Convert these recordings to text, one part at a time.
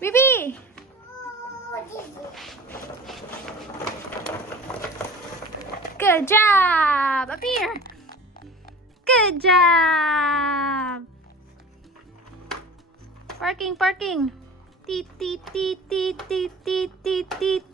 Bibi! Good job! Up here! Good job! Parking, parking! Teet, teet, teet, teet, teet, teet, teet, teet.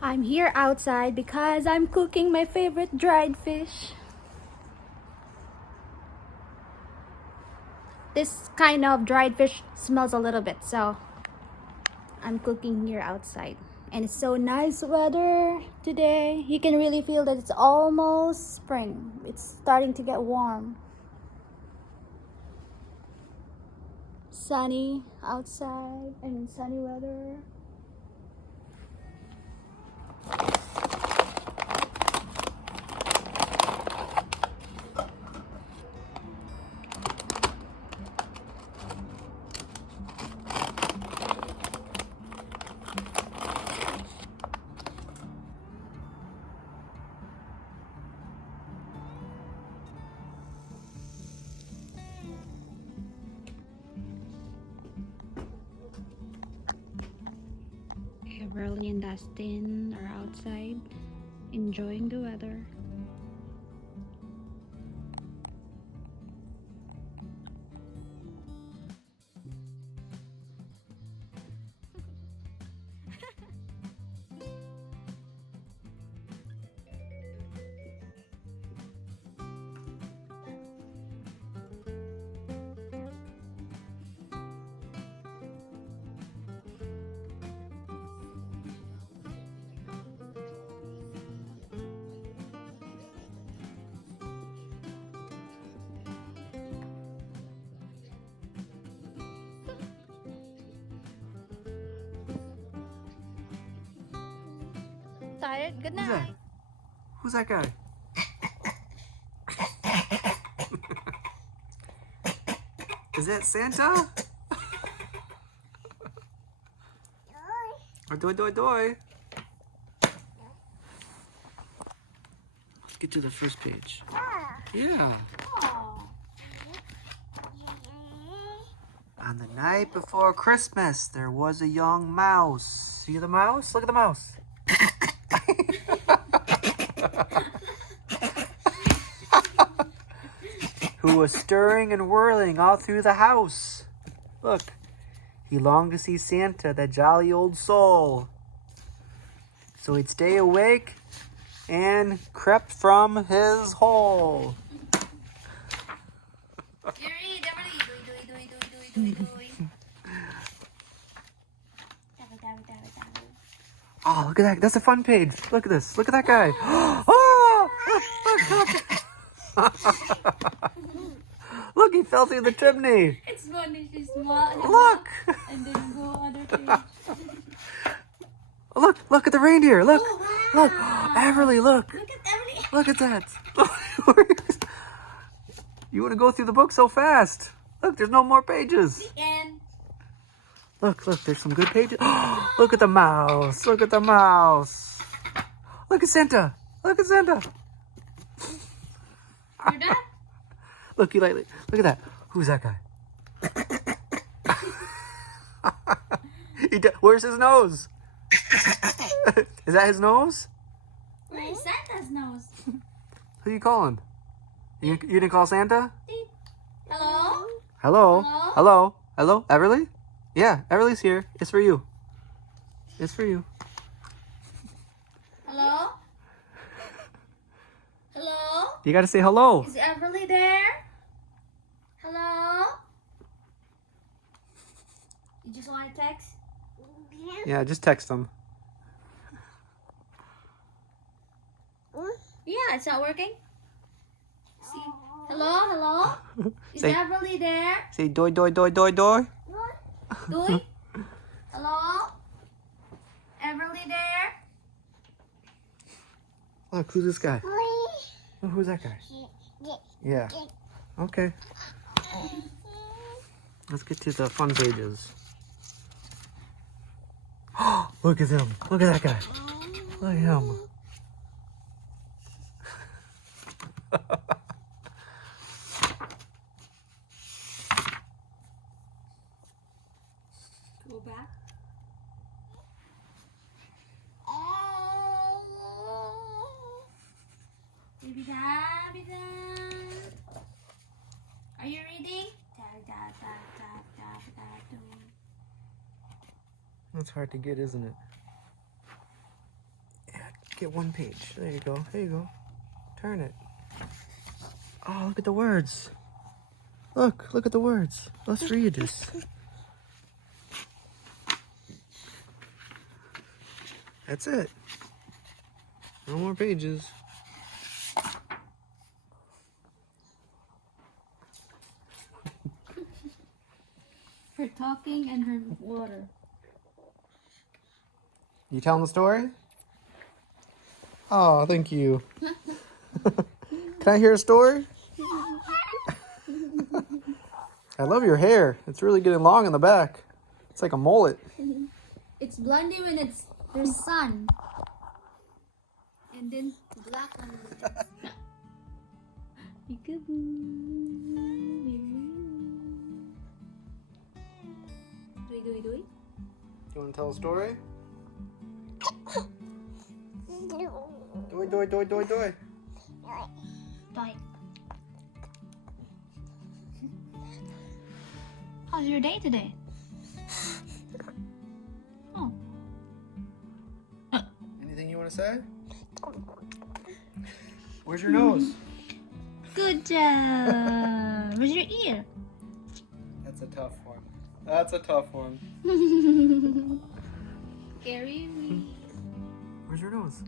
I'm here outside because I'm cooking my favorite dried fish. This kind of dried fish smells a little bit, so I'm cooking here outside. And it's so nice weather today. You can really feel that it's almost spring. It's starting to get warm. Sunny outside, sunny weather. Everly and Dustin are outside enjoying the weather. Tired? Good night. Who's that guy? Is that Santa? Or doi doi doi? Let's get to the first page. Yeah. On the night before Christmas, there was a young mouse. See the mouse? Look at the mouse. Who was stirring and whirling all through the house. Look, he longed to see Santa, that jolly old soul. So he'd stay awake and crept from his hole. Oh, look at that. That's a fun page. Look at this. Look at that guy. Oh! Look, he fell through the chimney. It's funny, she's small. Look. And then go other page. Look at the reindeer. Look. Oh, wow. Look. Everly, look. Look at Emily. Look at that. You want to go through the book so fast. Look, there's no more pages. The end. Look, there's some good pages. Look at the mouse. Look at the mouse. Look at Santa. Look at Santa. You're done? Look, look at that. Who's that guy? Where's his nose? Is that his nose? Where is Santa's nose? Who you calling? You didn't call Santa? Hello? Hello? Hello? Hello? Hello? Everly? Yeah, Everly's here. It's for you. It's for you. Hello? Hello? You gotta say hello. Is Everly there? Hello? You just want to text? Yeah, just text them. Yeah, it's not working. See? Hello? Hello? Is Say- Everly there? Say doi doi doi doi doi. Doi? Hello? Everly there? Look, who's this guy? Oh, who's that guy? Yeah. Okay. Let's get to the fun pages. Look at him. Look at that guy. Look at him. Go back. Baby da, baby da. Are you reading? Da, da, da, da, da, da, da. That's hard to get, isn't it? Yeah, get one page. There you go. There you go. Turn it. Oh, look at the words. Look at the words. Let's read this. That's it. No more pages. Her talking and her water. You telling the story? Oh, thank you. Can I hear a story? I love your hair. It's really getting long in the back. It's like a mullet. It's blondie when there's sun. And then black when it's Do. You want to tell a story? Doi. Bye. How's your day today? Oh. Anything you want to say? Where's your nose? Good job. Where's your ear? That's a tough one. That's a tough one. Scary me. Where's your nose?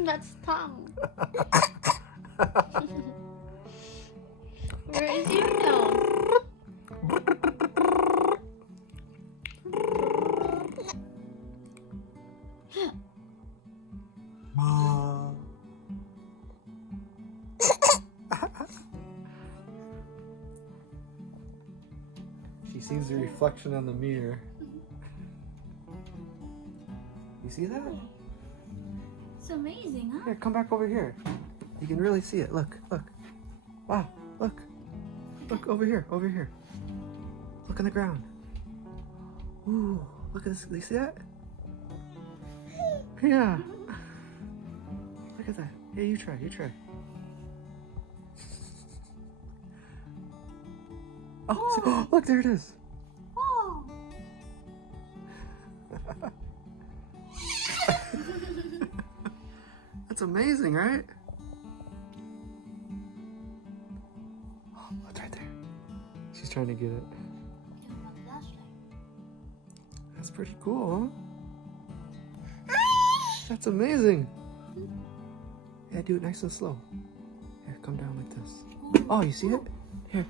That's tongue. Where is your nose? She sees the reflection on the mirror. You see that? It's amazing, huh? Here, come back over here. You can really see it. Look. Wow, look. Look over here. Look on the ground. Ooh, look at this. You see that? Yeah. Look at that. Hey, you try. Oh, look, there it is. Oh. That's amazing, right? Oh, it's right there. She's trying to get it. That's pretty cool, huh? That's amazing. Yeah, do it nice and slow. Here, come down like this. Oh, you see it? Here.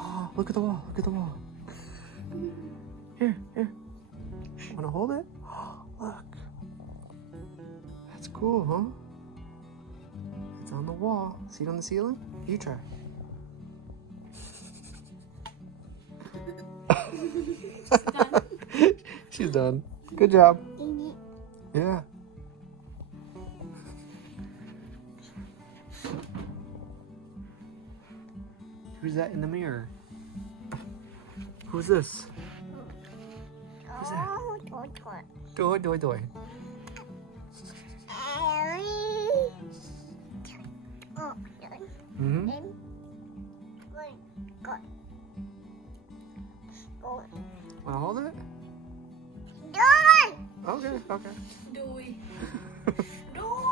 Oh, look at the wall. Here. Wanna hold it? Oh, look. That's cool, huh? It's on the wall. See it on the ceiling? You try. Done. She's done. Good job. Yeah. Who's that in the mirror? Who's this? Who's that? Doi. Mm-hmm. Wanna hold it? Okay. Doi. Doi.